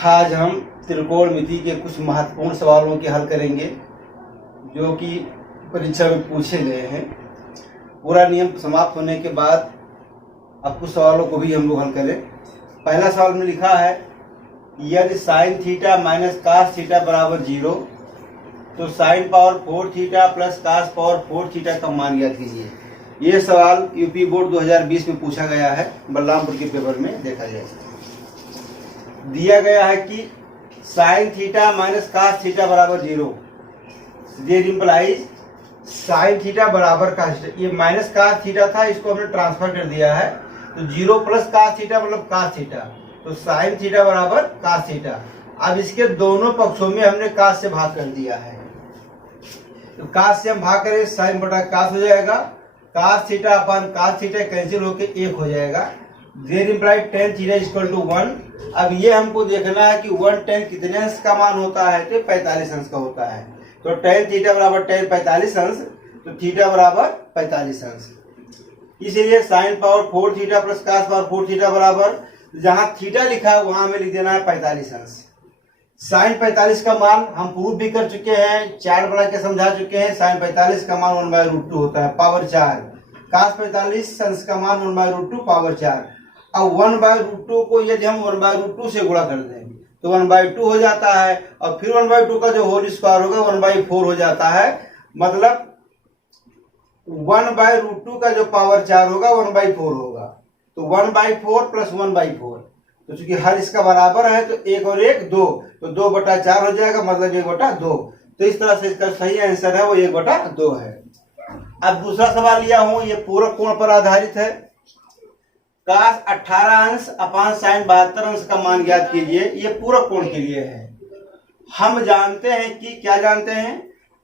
आज हम त्रिकोणमिति के कुछ महत्वपूर्ण सवालों के हल करेंगे जो कि परीक्षा में पूछे गए हैं। पूरा नियम समाप्त होने के बाद अब कुछ सवालों को भी हम लोग हल करें। पहला सवाल में लिखा है यदि sine theta minus cos theta बराबर 0 तो sine power 4 theta plus cos power 4 theta का मान ज्ञात कीजिए। ये सवाल यूपी बोर्ड 2020 में पूछा गया है, बलरामपुर के पेपर में देखा जाए। दिया गया है कि sine theta minus cos theta बराबर 0, देयर इंप्लाइज साइन थीटा बराबर कास थीटा। ये माइनस कास थीटा था, इसको हमने ट्रांसफर कर दिया है तो 0 प्लस कास थीटा मतलब कास थीटा, तो साइन थीटा बराबर कास थीटा। अब इसके दोनों पक्षों में हमने कास से भाग कर दिया है, तो कास से हम भाग करें साइन बटा कास हो जाएगा, cos theta upon cos theta cancel होके 1 हो जाएगा। There implied tan theta equal to 1। अब ये हमको देखना है कि 1 tan कितने अंश का मान होता है, तो 45 अंश का होता है। तो tan थीटा बराबर tan 45 अंश, तो थीटा बराबर 45 अंश। इसलिए sine power 4 theta plus cos power 4 theta बराबर, जहां थीटा लिखा है वहां हमें लिख देना है 45 अंश। साइन 45 का मान हम प्रूव भी कर चुके हैं, चार्ट बना के समझा चुके हैं। साइन 45 का मान 1/√2 होता है, पावर 4। कास 45 अंश का मान 1/√2 पावर 4। अब 1/√2 को यदि हम 1/√2 से गुणा कर दें तो 1/2 हो जाता है, और फिर 1/2 का जो होल स्क्वायर होगा 1/4 हो जाता है। मतलब 1/√2 का जो पावर 4 होगा 1/4 होगा, तो 1/4 प्लस 1/4, तो चूंकि हर इसका बराबर है तो 1 और 1 2, तो 2/4 हो जाएगा, मतलब 1/2। तो इस तरह से इसका सही आंसर है वो 1/2 है। अब दूसरा सवाल लिया हूं, ये पूरक कोण पर आधारित है। कास 18 अंश अपान साइन 72 अंश का मान ज्ञात कीजिए। ये पूरक कोण के लिए है। हम जानते हैं कि क्या जानते हैं,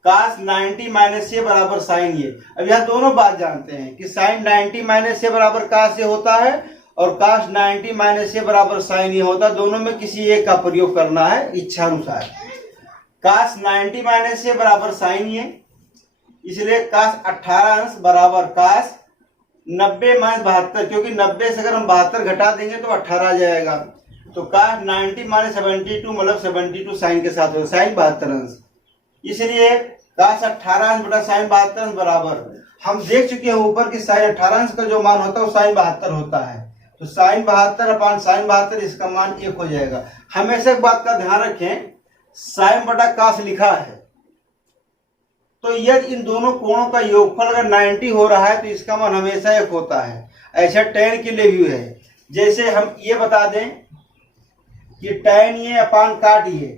कास 90 माइनस से बराबर साइन ये। अब यह दोनों बात जानते हैं कि साइन 90 माइनस से बराबर कास से होता है और कास 90 माइनस से बराबर साइन ये होता है। दोनों में किसी एक का प्रयोग करना है इच्छा अनुसार। कास 90 माइनस से बराबर साइन ये, इसलिए कास 18 अंश बराबर कास 90 माइनस 72, क्योंकि 90 से अगर हम 72 घटा देंगे तो 18 आ जाएगा। तो कास 90 माइनस 72 मतलब 72 साइन के साथ हो, साइन 72 अंश। इसलिए कास 18 अंश बटा साइन 72 अंश बराबर, हम देख चुके हैं ऊपर की साइन 18 अंश का जो मान होता है वो साइन 72 होता है, तो साइन 72 अपान साइन 72 इसका मान 1 हो जाएगा। हमेशा एक बात का ध्यान रखें, साइन बटा कास लिखा है तो यदि इन दोनों कोणों का योगफल अगर 90 हो रहा है तो इसका मान हमेशा 1 होता है। ऐसा tan के लिए भी है। जैसे हम ये बता दें कि tan ये अपान काट ये,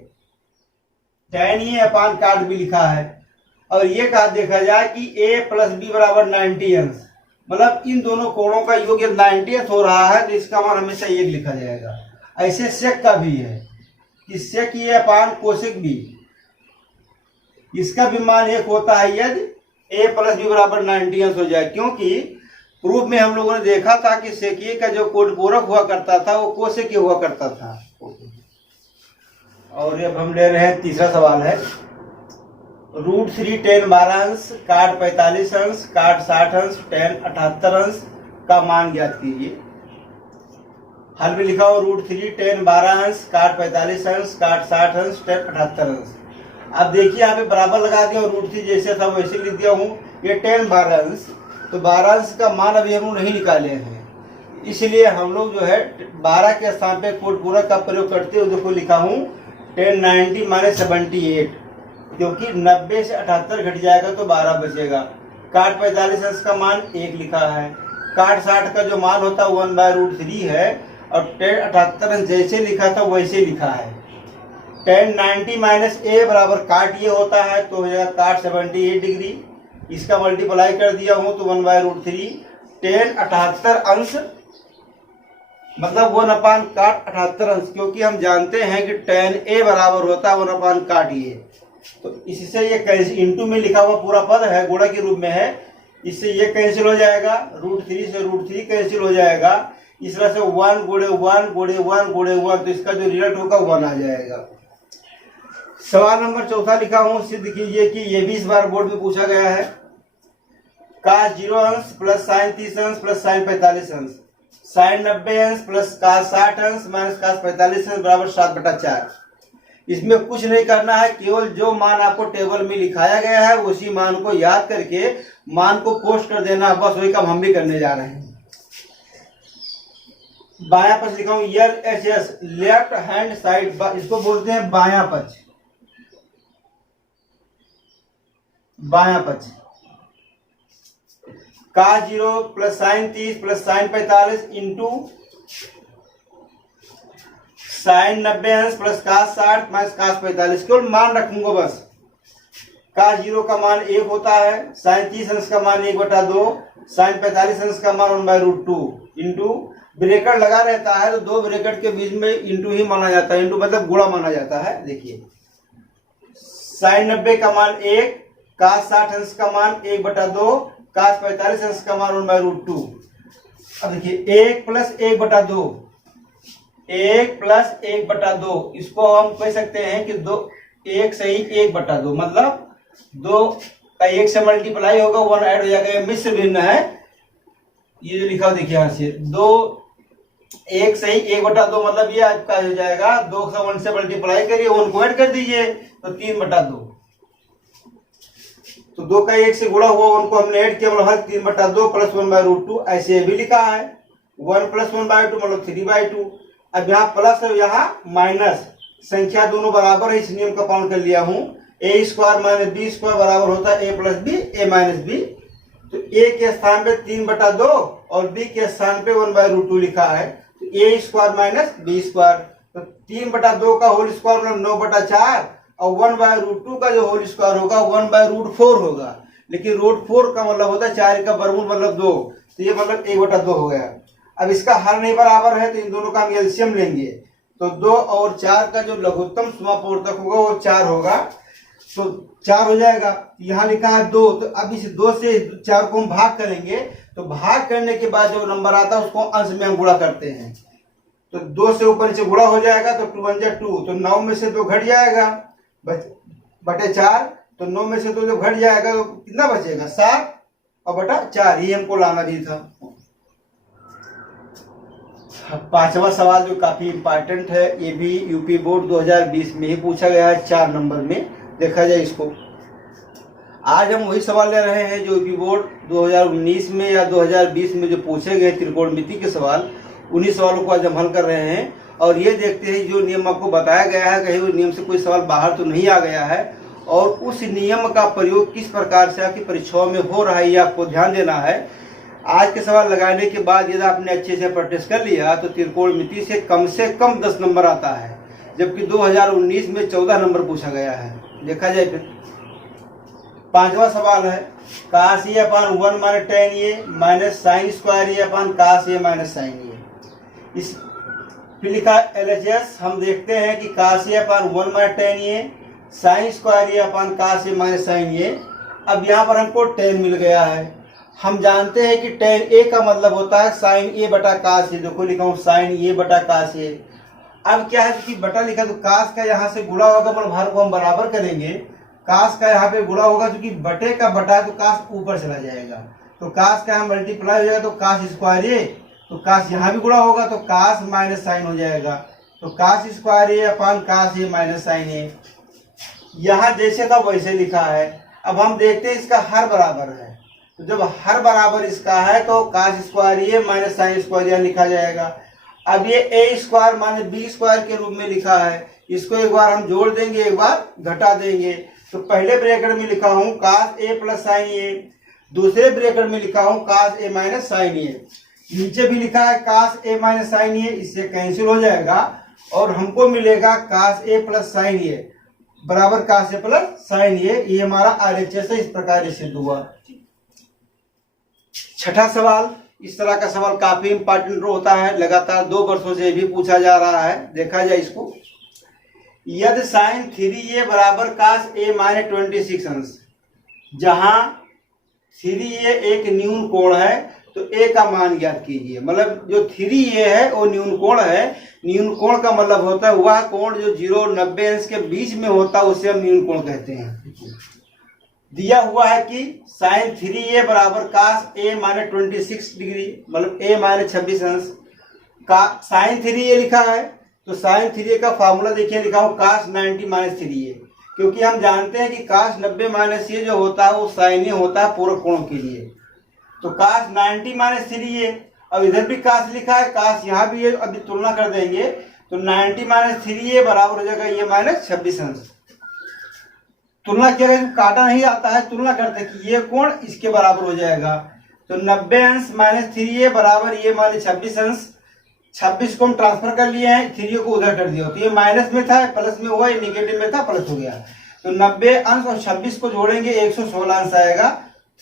tan ये अपान काट भी लिखा है, और ये कहा देखा जाए कि a प्लस बी बराबर 90 अंश, मतलब इन दोनों कोणों का योग 90 अंश हो रहा है तो इसका मान हमेशा 1 लिखा जाएगा। ऐसे सेक का भी है कि सेक ये अपान कोसेक बी, इसका भी मान 1 होता है यदि a प्लस बी बराबर 90 अंश हो जाए, क्योंकि प्रूफ में हम लोगों ने देखा था कि सेकीय का जो कोट पूरक हुआ करता था वो कोसेकीय हुआ करता था। और अब हम ले रहे हैं तीसरा सवाल है, √3 tan 12 अंश काट 45 अंश काट 60 अंश tan 78 अंश का मान ज्ञात कीजिए। हल में लिखा हो √3 tan 12 अंश काट 45 अंश काट 60 अंश tan 78 अंश। अब देखिए यहाँ पे बराबर लगा दिया और √3 जैसे था वैसे लिख दिया हूँ। ये tan 12 अंश, तो 12 अंश का मान अभी हम लोग नहीं निकाले हैं, इसलिए हम लोग जो है 12 के स्थान पे कोट पूरक का प्रयोग करते हुए देखो लिखा हूँ tan 90 माइनस 78, क्योंकि 90 से 78 घट जाएगा तो 12 बचेगा। काट 45 अंश का मान 1 लिखा है, काट 60 का जो मान होता है 1/√3 है, और tan 78 अंश जैसे लिखा था वैसे लिखा है। tan 90 माइनस a बराबर काट ये होता है, तो हो जाएगा काट 78 डिग्री, इसका मल्टीप्लाई कर दिया हूं तो 1/√3 tan 78 अंश मतलब 1 अपान काट 78 अंश, क्योंकि हम जानते हैं कि tan a बराबर होता है 1 अपान काट ये, तो इससे ये कैंसिल, इंटू में लिखा हुआ पूरा पद है गुणा के रूप में है, इससे ये कैंसिल हो जाएगा, √3 से √3 कैंसिल हो जाएगा। इस तरह से 1 गुणे 1 गुणे 1 गुणे 1, तो इसका जो रिजल्ट होगा 1 आ जाएगा। सवाल नंबर 4 लिखा हूं, सिद्ध कीजिए कि ये भी इस बार बोर्ड में पूछा गया है। कास 0 अंश प्लस साइन 30 अंश प्लस साइन 45 अंश साइन 90 अंश प्लस कास 60 अंश माइनस कास 45 अंश बराबर 7/4। इसमें कुछ नहीं करना है, केवल जो मान आपको टेबल में लिखाया गया है उसी मान को याद करके मान को पोस्ट कर देना, बस वही काम हम भी करने जा रहे हैं। बायां पक्ष लिखा हूं LHS, लेफ्ट हैंड साइड, इसको बोलते हैं बायां पक्ष। बायां पक्ष cos 0 plus sign 30 plus sign 45 into sine 90 अंश प्लस कास 60 माइनस कास 45। केवल मान रखूंगा बस। cos 0 का मान 1 होता है, साइन 30 अंश का मान 1/2, साइन 45 अंश का मान 1/√2 इंटू ब्रैकेट लगा रहता है तो दो ब्रैकेट के बीच में इंटू ही माना जाता है, इंटू मतलब गुणा माना जाता है। देखिए साइन 90 का मान 1, कास 60 अंश का मान 1/2, कास 45 अंश का मान 1/√2। अब देखिए 1 प्लस 1/2, 1 प्लस 1/2, इसको हम कह सकते हैं कि 1 सही 1/2, मतलब 2 का 1 से मल्टीप्लाई होगा, 1 ऐड हो जाएगा, मिश्र भिन्न है ये जो लिखा देखिए यहाँ से 2 1 सही 1/2, मतलब ये आपका हो जाएगा 2 से 1 से मल्टीप्लाई करिए, 1 को ऐड कर दीजिए तो 3/2। तो 2 का 1 से गुणा हुआ, 1 को हमने ऐड किया, मतलब 3/2 प्लस 1/√2, ऐसे भी लिखा है। 1 प्लस 1/2 मतलब 3/2। अब यहाँ प्लस और यहाँ माइनस, संख्या दोनों बराबर है, इस नियम का पालन कर लिया हूँ। a square minus b square बराबर होता है a plus b, a minus b. तो a के स्थान पे 3/2 और b के स्थान पे 1/√2 लिखा है, तो a square minus b square, तो 3/2 का होल स्क्वायर मतलब 9/4 और 1/√2 का जो होल स्क्वायर होगा 1/√4 होगा। लेकिन √4 का मतलब होता है 4 का वर्गमूल मतलब 2, तो ये मतलब 1/2 हो गया। अब इसका हर नहीं बराबर है तो इन दोनों का हम एलसीएम लेंगे, तो 2 और 4 का जो लघुत्तम समापूर्तक होगा वो 4 होगा, तो 4 हो जाएगा। यहाँ लिखा है 2, तो अब इस 2 से 4 को हम भाग करेंगे, तो भाग करने के बाद जो नंबर आता है उसको अंश में हम गुणा करते हैं, तो 2 से ऊपर नीचे गुणा हो जाएगा, तो 2 × 2, तो 9 में से 2 घट जाएगा बटे 4, तो 9 में से 2 जो घट जाएगा तो कितना बचेगा 7 और बटा 4, ये हमको लाना भी था। पांचवा सवाल जो काफी इंपॉर्टेंट है, ये भी यूपी बोर्ड 2020 में ही पूछा गया है 4 नंबर में। देखा जाए इसको, आज हम वही सवाल ले रहे हैं जो यूपी बोर्ड 2019 में या 2020 में जो पूछे गए त्रिकोणमिति के सवाल, उन्हीं सवालों को आज हम हल कर रहे हैं। और ये देखते हैं जो नियम आपको बताया गया है कहीं वो नियम से कोई सवाल बाहर तो नहीं आ गया है, और उस नियम का प्रयोग किस प्रकार से आपकी परीक्षाओं में हो रहा है ये आपको ध्यान देना है। आज के सवाल लगाने के बाद यदि आपने अच्छे से प्रैक्टिस कर लिया तो त्रिकोणमिति से कम 10 नंबर आता है, जबकि 2019 में 14 नंबर पूछा गया है। देखा जाए फिर पांचवा सवाल है cos a upon 1 minus tan a minus sine square a upon cos a minus sine a। इस फिर लिखा LHS, हम देखते हैं कि cos a upon 1 minus tan a sine square a upon cos a minus sine a। अब यहाँ पर हमको tan मिल गया है, हम जानते हैं कि tan a का मतलब होता है साइन a बटा cos a। देखो लिखा हूँ साइन a बटा cos a। अब क्या है कि बटा लिखा तो cos का यहाँ से गुणा होगा, मतलब भार को हम बराबर करेंगे, cos का यहाँ पे गुणा होगा क्योंकि बटे का बटा तो cos ऊपर चला जाएगा, तो cos का यहाँ मल्टीप्लाई हो जाएगा तो cos स्क्वायर a, तो cos यहाँ भी गुणा होगा तो cos माइनस साइन हो जाएगा, तो cos square a upon cos a minus sine a। यहाँ जैसे था वैसे लिखा है। अब हम देखते हैं इसका हर बराबर है, तो जब हर बराबर इसका है तो cos square a minus sine square a लिखा जाएगा। अब ये a square minus b square के रूप में लिखा है, इसको एक बार हम जोड़ देंगे, एक बार घटा देंगे। तो पहले ब्रैकेट में लिखा हूँ cos a plus sine a, दूसरे ब्रैकेट में लिखा हूँ cos a minus sine a, नीचे भी लिखा है cos a minus sine a, इससे कैंसिल हो जाएगा और हमको मिलेगा cos a plus sine a बराबर cos a plus sine a। ये हमारा RHS है, इस प्रकार सिद्ध हुआ। छठा सवाल, इस तरह का सवाल काफी इंपॉर्टेंट होता है, लगातार 2 वर्षों से भी पूछा जा रहा है। देखा जाए इसको, यदि साइन 3a बराबर cos a माइनस 26 अंश, जहां 3a एक न्यून कोण है तो a का मान ज्ञात कीजिए। मतलब जो 3a है वो न्यून कोण है, न्यून कोण का मतलब होता है वह कोण जो 0 और 90 अंश के बीच में होता है, उसे हम न्यून कोण कहते हैं। दिया हुआ है कि साइन 3a बराबर कास a माइनस 26 डिग्री, मतलब a माइनस 26 अंश का साइन 3a लिखा है। तो साइन 3a का फार्मूला देखिए लिखा हो कास 90 माइनस 3a, क्योंकि हम जानते हैं कि कास 90 माइनस ये जो होता है वो साइन a होता है पूर्ण कोण के लिए। तो कास 90 माइनस 3a, अब इधर भी कास लिखा है, कास यहाँ भी है, अभी तुलना कर देंगे तो 90 माइनस 3a बराबर हो जाएगा ये माइनस 26 अंश। तुलना किया गया, काटा नहीं आता है, तुलना करते हैं कि ये कोण इसके बराबर हो जाएगा। तो 90 अंश माइनस 3a बराबर ये माइनस 26 अंश। 26 को हम ट्रांसफर कर लिए हैं, 3a को उधर कर दिया, तो ये माइनस में था प्लस में हुआ, ये निगेटिव में था प्लस हो गया। तो 90 अंश और 26 को जोड़ेंगे 116 अंश आएगा।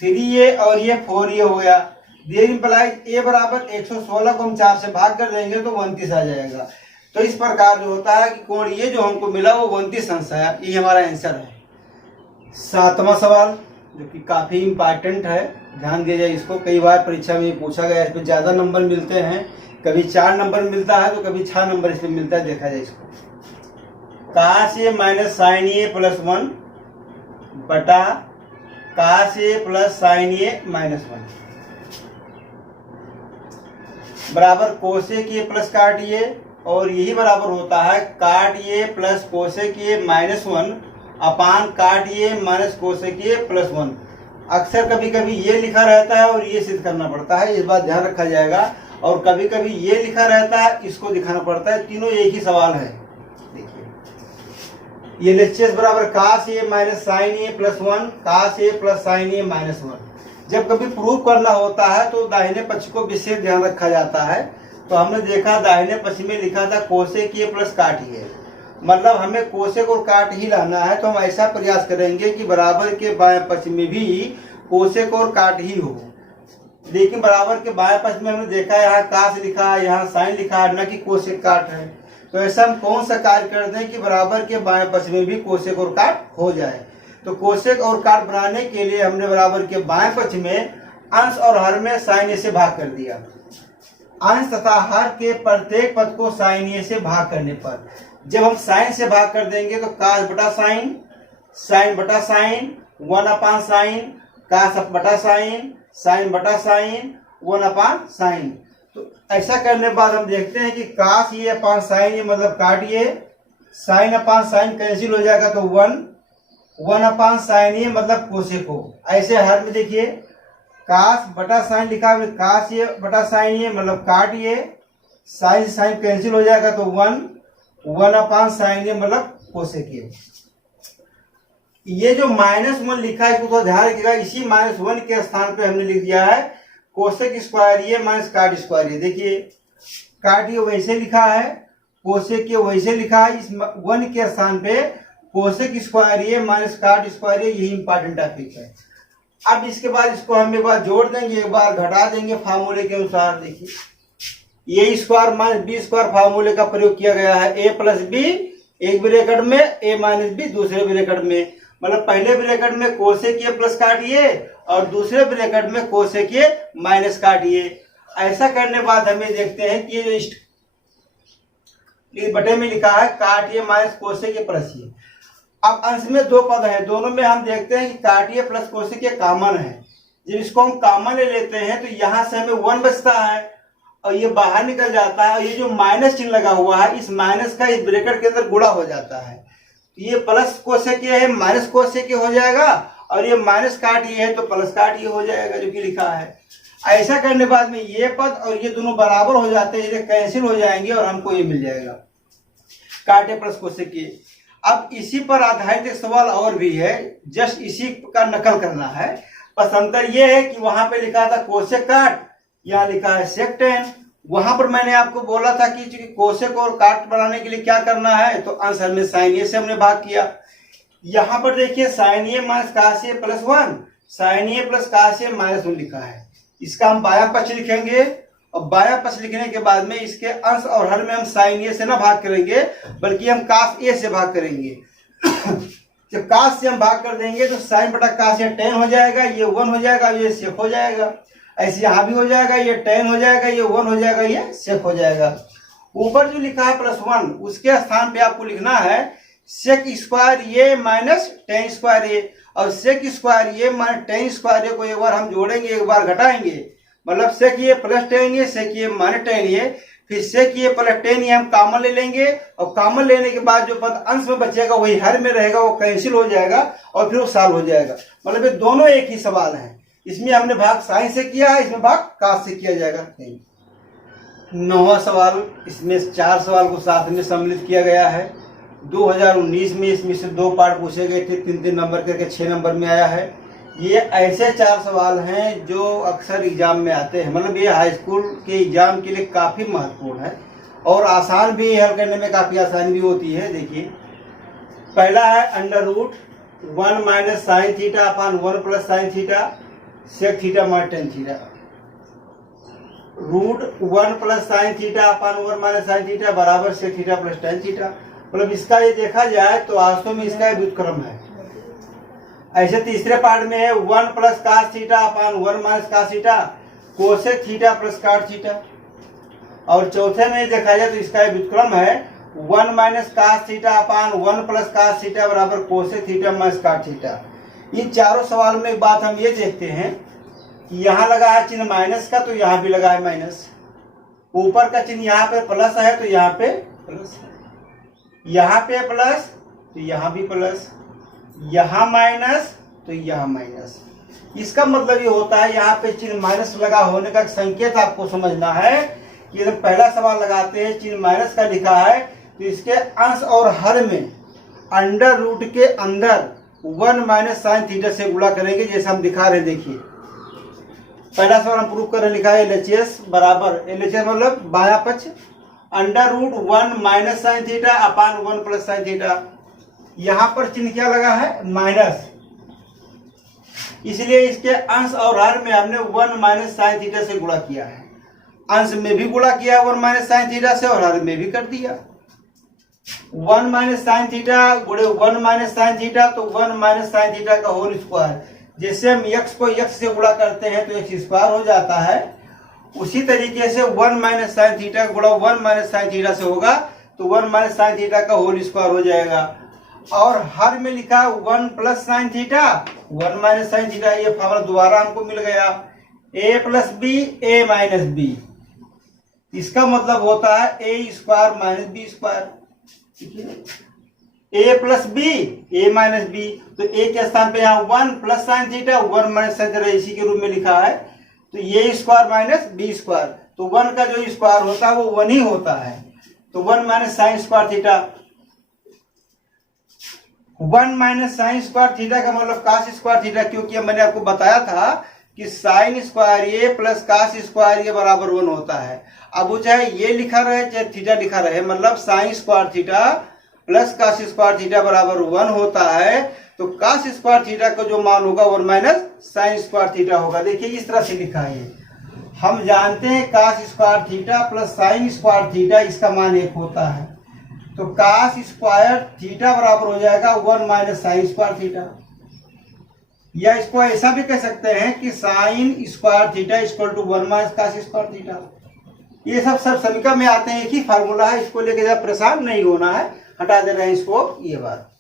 3a और ये 4a हो गया। देयर इंप्लाइज a बराबर 116 को हम 4 से भाग कर देंगे तो 29 आ जाएगा। तो इस प्रकार जो होता है कि कोण ये जो हमको मिला वो 29 अंश आया। ये हमारा आंसर है। 7वां सवाल जो कि काफी इंपॉर्टेंट है, ध्यान दिया जाए इसको, कई बार परीक्षा में पूछा गया, इसमें ज्यादा नंबर मिलते हैं, कभी 4 नंबर मिलता है तो कभी 6 नंबर इसमें मिलता है। देखा जाए इसको, कास ए माइनस साइन ए प्लस 1 बटा कास ए प्लस साइन ए माइनस 1 बराबर कोसेक ए प्लस काट ए, और यही बराबर होता है काट ए प्लस कोसेक ए माइनस 1 अपान काट ए माइनस कोसेक ए प्लस 1। अक्सर कभी कभी ये लिखा रहता है और ये सिद्ध करना पड़ता है, इस बात ध्यान रखा जाएगा। और कभी कभी ये लिखा रहता है, इसको दिखाना पड़ता है, तीनों एक ही सवाल है। देखिए ये एलएचएस बराबर कास ए माइनस साइन ए प्लस 1 कास ए प्लस साइन ए माइनस 1। जब कभी प्रूव करना होता है तो दाहिने पक्ष को विशेष ध्यान रखा जाता है। तो हमने देखा दाहिने पक्ष में लिखा था कोसेक ए प्लस काट ए, मतलब हमें कोसेक और काट ही लाना है। तो हम ऐसा प्रयास करेंगे कि बराबर के बाएं पक्ष में भी कोसेक और काट ही हो, लेकिन बराबर के बाएं पक्ष में हमने देखा यहाँ कास लिखा है, यहाँ साइन लिखा है, न कि कोसेक काट है। तो ऐसा हम कौन सा कार्य कर दें कि बराबर के बाएं पक्ष में भी कोसेक और काट हो जाए। तो कोसेक और काट बनाने के लिए हमने बराबर के बाएं पक्ष में अंश और हर में साइन ए से भाग कर दिया। अंश तथा हर के प्रत्येक पद को साइन ए से भाग करने पर जब हम साइन से भाग कर देंगे तो कास बटा साइन, साइन बटा साइन, 1 अपान साइन, कास बटा साइन, साइन बटा साइन, 1 अपान साइन। तो ऐसा करने के बाद हम देखते हैं कि कास ये अपान साइन ये मतलब काट ये, साइन अपान साइन कैंसिल हो जाएगा तो 1 अपान साइन ये मतलब कोसेक हो। ऐसे हर में देखिए कास बटा साइन लिखा है, कास ये बटा साइन ये मतलब काट ये, साइन साइन कैंसिल हो जाएगा तो 1 अपान साइन ये मतलब कोसेक ये। ये जो -1 लिखा है इसको तो ध्यान रखिएगा, इसी -1 के स्थान पे हमने लिख दिया है कोसेक स्क्वायर ये माइनस काट स्क्वायर ये। देखिए काट ये वैसे लिखा है, कोसेक ये वैसे लिखा है, इस 1 के स्थान पे कोसेक स्क्वायर ये माइनस काट स्क्वायर ये, यही इंपॉर्टेंट टॉपिक है। अब इसके बाद इसको हम एक बार जोड़ देंगे, एक बार घटा देंगे फार्मूले के अनुसार। देखिए ए स्क्वायर माइनस बी स्क्वायर फार्मूले का प्रयोग किया गया है। ए प्लस बी एक ब्रैकेट में, ए माइनस बी दूसरे ब्रैकेट में, मतलब पहले ब्रैकेट में कोसेक ए प्लस काटिए और दूसरे ब्रैकेट में कोसेक ए माइनस काटिए। ऐसा करने बाद हमें देखते हैं कि ये जो बटे में लिखा है काट ए माइनस कोसेक ए प्लस ए। अब अंश में 2 पद है, दोनों में हम देखते हैं कि काट ए प्लस कोसेक ए कॉमन है। जब इसको हम कॉमन ले लेते हैं तो यहाँ से हमें 1 बचता है और ये बाहर निकल जाता है, और ये जो माइनस चिन्ह लगा हुआ है इस माइनस का इस ब्रैकेट के अंदर गुणा हो जाता है। तो ये प्लस कोसेक ए है माइनस कोसेक ए हो जाएगा, और ये माइनस काट ये है तो प्लस काट ये हो जाएगा जो कि लिखा है। ऐसा करने बाद में ये पद और ये दोनों बराबर हो जाते हैं, ये कैंसिल हो जाएंगे और हमको ये मिल जाएगा काट ए प्लस कोसेक ए। अब इसी पर आधारित एक सवाल और भी है, जस्ट इसी का नकल करना है। बस अंतर ये है कि वहां पे लिखा था कोसेक काट, यहाँ लिखा है सेक टेन। वहां पर मैंने आपको बोला था कि कोसेक और काट बनाने के लिए क्या करना है, तो आंसर में साइन ए से हमने भाग किया। यहाँ पर देखिए साइन ए माइनस कास ए प्लस 1, साइन ए प्लस कास ए माइनस 1 लिखा है। इसका हम बायां पक्ष लिखेंगे और बायां पक्ष लिखने के बाद में इसके अंश और हर में हम साइन ए से ना भाग करेंगे बल्कि हम कास ए से भाग करेंगे। जब कास से हम भाग कर देंगे तो साइन बटा कास ए टेन हो जाएगा, ये 1 हो जाएगा, ये सेक हो जाएगा। ऐसे यहाँ भी हो जाएगा, ये टेन हो जाएगा, ये 1 हो जाएगा, ये सेक हो जाएगा। ऊपर जो लिखा है प्लस 1 उसके स्थान पे आपको लिखना है सेक स्क्वायर ये माइनस टेन स्क्वायर ए, और सेक स्क्वायर ये माने टेन स्क्वायर को एक बार हम जोड़ेंगे एक बार घटाएंगे, मतलब सेक ये प्लस टेन ये, सेक ये माने टेन ये, फिर सेक ये प्लस टेन ये हम कॉमन ले लेंगे और कॉमन लेने के बाद जो पद अंश में बचेगा वही हर में रहेगा, वो कैंसिल हो जाएगा और फिर वो सॉल्व हो जाएगा। मतलब ये दोनों एक ही सवाल है, इसमें हमने भाग साइन से किया है, इसमें भाग कास से किया जाएगा। 9वां सवाल, इसमें 4 सवाल को साथ में सम्मिलित किया गया है। 2019 में इसमें से 2 पार्ट पूछे गए थे, 3-3 नंबर करके 6 नंबर में आया है। ये ऐसे 4 सवाल हैं जो अक्सर एग्जाम में आते हैं, मतलब ये हाई स्कूल के एग्जाम के लिए काफ़ी महत्वपूर्ण है और आसान भी, हल करने में काफ़ी आसानी भी होती है। देखिए पहला है under root 1 minus sine theta upon 1 plus sine theta sec theta minus tan theta, root 1 plus sine theta upon 1 minus sine theta बराबर sec theta plus tan theta. मतलब इसका ये देखा जाए तो वास्तव में इसका व्युत्क्रम है। ऐसे तीसरे पार्ट में है 1 plus cos theta upon 1 minus cos theta cosec theta plus cot theta, और चौथे में देखा जाए तो इसका व्युत्क्रम है 1 minus cos theta upon 1 plus cos theta बराबर cosec theta minus cot theta. इन चारों सवाल में एक बात हम ये देखते हैं कि यहाँ लगा है चिन्ह माइनस का, तो यहाँ भी लगा है माइनस, ऊपर का चिन्ह यहाँ पे प्लस है तो यहाँ पे प्लस है, यहाँ पे प्लस तो यहाँ भी प्लस, यहाँ माइनस तो यहाँ माइनस। इसका मतलब ये होता है यहाँ पे चिन्ह माइनस लगा होने का संकेत आपको समझना है कि जब पहला सवाल लगाते हैं चिन्ह माइनस का लिखा है तो इसके अंश और हर में अंडर रूट के अंदर 1 माइनस साइन थीटा से गुणा करेंगे, जैसे हम दिखा रहे हैं। देखिए पहला सवाल हम प्रूव कर रहे, लिखा है LHS बराबर, LHS मतलब बायां पक्ष, under root 1 minus sine theta upon 1 plus sine theta. यहाँ पर चिन्ह क्या लगा है माइनस, इसलिए इसके अंश और हर में हमने 1 माइनस साइन थीटा से गुणा किया है। अंश में भी गुणा किया 1 माइनस साइन थीटा से और हर में भी कर दिया। 1 माइनस साइन थीटा गुणे 1 माइनस साइन थीटा तो 1 माइनस साइन थीटा का होल स्क्वायर। जैसे हम x को x से गुणा करते हैं तो x स्क्वायर हो जाता है, उसी तरीके से 1 माइनस साइन थीटा गुणा 1 माइनस साइन थीटा से होगा तो 1 माइनस साइन थीटा का होल स्क्वायर हो जाएगा। और हर में लिखा 1 plus sine theta 1 minus sine theta, ये फॉर्मूला दोबारा हमको मिल गया, a plus b a minus b. इसका मतलब होता है a square minus b square, a plus b a minus b. तो a के स्थान पे यहाँ 1 plus sine theta 1 minus sine theta इसी के रूप में लिखा है, तो a square minus b square, तो 1 का जो स्क्वायर होता है वो 1 ही होता है, तो 1 minus sine square theta. 1 minus sine square theta का मतलब कास स्क्वायर थीटा, क्योंकि मैंने आपको बताया था कि साइन स्क्वायर ये प्लस कास स्क्वायर ये बराबर 1 होता है। अब वो चाहे ये लिखा रहे चाहे थीटा लिखा रहे, मतलब sine square theta plus cos square theta बराबर 1 होता है, तो कास स्क्वायर थीटा का जो मान होगा 1 माइनस साइन स्क्वायर थीटा होगा। देखिए इस तरह से लिखा है, हम जानते हैं cos square theta plus sine square theta इसका मान 1 होता है, तो कास स्क्वायर थीटा बराबर हो जाएगा 1 माइनस साइन स्क्वायर थीटा। या इसको ऐसा भी कह सकते हैं कि sine square theta equal to 1 minus cos square theta. ये सब समीकरण में आते हैं, एक ही फार्मूला है, इसको लेके जब परेशान नहीं होना है, हटा दे रहे हैं इसको ये बात।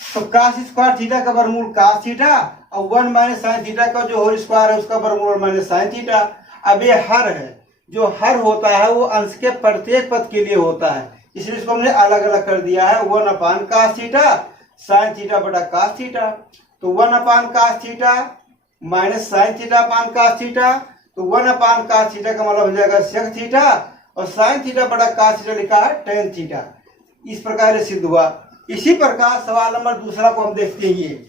तो कास स्क्वायर थीटा का वर्गमूल कास थीटा और 1 माइनस साइन थीटा का जो होल स्क्वायर है उसका वर्गमूल 1 माइनस साइन थीटा। अब ये हर है, जो हर होता है वो अंश के प्रत्येक पद के लिए होता है, इसलिए इसको हमने अलग अलग कर दिया है। 1 upon cos theta sine theta बटा कास थीटा, तो 1 upon cos theta minus sine theta upon cos theta, तो 1 अपान कास थीटा का मतलब हो जाएगा सेक थीटा और साइन थीटा बटा कास थीटा लिखा है टेन थीटा। इस प्रकार से सिद्ध हुआ। इसी प्रकार सवाल नंबर दूसरा को हम देखते हैं, ये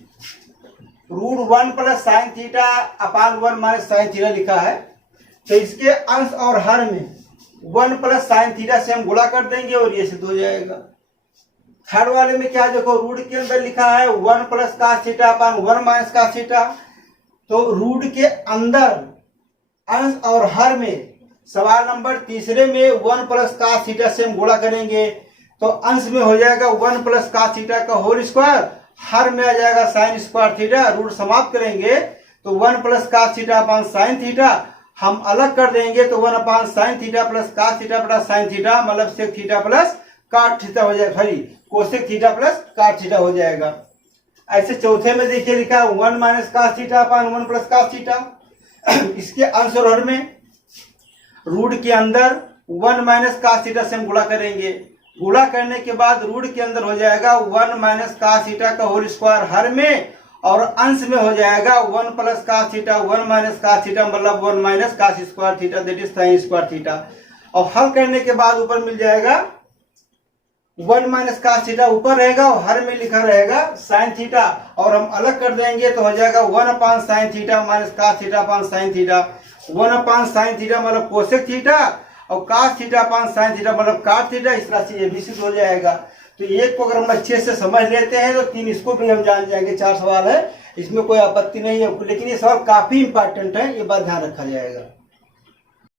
root 1 plus sine theta upon 1 minus sine theta लिखा है, तो इसके अंश और हर में 1 प्लस साइन थीटा से हम गुणा कर देंगे और ये सिद्ध हो जाएगा। थर्ड वाले में क्या देखो, रूट के अंदर लिखा है 1 plus cos theta upon 1 minus cos theta, तो रूट के अंदर अंश और हर में सवाल नंबर तीसरे में 1 प्लस कास थीटा से हम गुणा करेंगे, तो अंश में हो जाएगा 1 प्लस कास थीटा का होल स्क्वायर, हर में आ जाएगा साइन स्क्वायर थीटा। रूट समाप्त करेंगे तो 1 plus cos theta upon sine theta हम अलग कर देंगे, तो 1 upon sine theta plus cos theta बटा साइन थीटा मतलब sec theta plus cot theta हो जाएगा, sorry cosec theta plus cot theta हो जाएगा। ऐसे चौथे में देखिए लिखा है 1 minus cos theta upon 1 plus cos theta. इसके अंश और हर में रूट के अंदर 1 माइनस कास थीटा से हम गुणा करेंगे। गुणा करने के बाद रूट के अंदर हो जाएगा 1 माइनस कास थीटा का होल स्क्वायर हर में, और अंश में हो जाएगा 1 plus cos theta 1 minus cos theta मतलब 1 minus cos square theta that is sine square theta. और हल करने के बाद ऊपर मिल जाएगा 1 माइनस कास थीटा ऊपर रहेगा और हर में लिखा रहेगा साइन थीटा, और हम अलग कर देंगे तो हो जाएगा 1 upon sine theta minus cos theta upon sine theta. 1 upon sine theta मतलब कोसेक थीटा और cos theta upon sine theta मतलब काट थीटा। इस तरह से ये भी सिद्ध हो जाएगा। तो एक को अगर हम अच्छे से समझ लेते हैं तो 3 इसको भी हम जान जाएंगे। 4 सवाल है, इसमें कोई आपत्ति नहीं है, लेकिन ये सवाल काफी इंपॉर्टेंट है, ये बात ध्यान रखा जाएगा।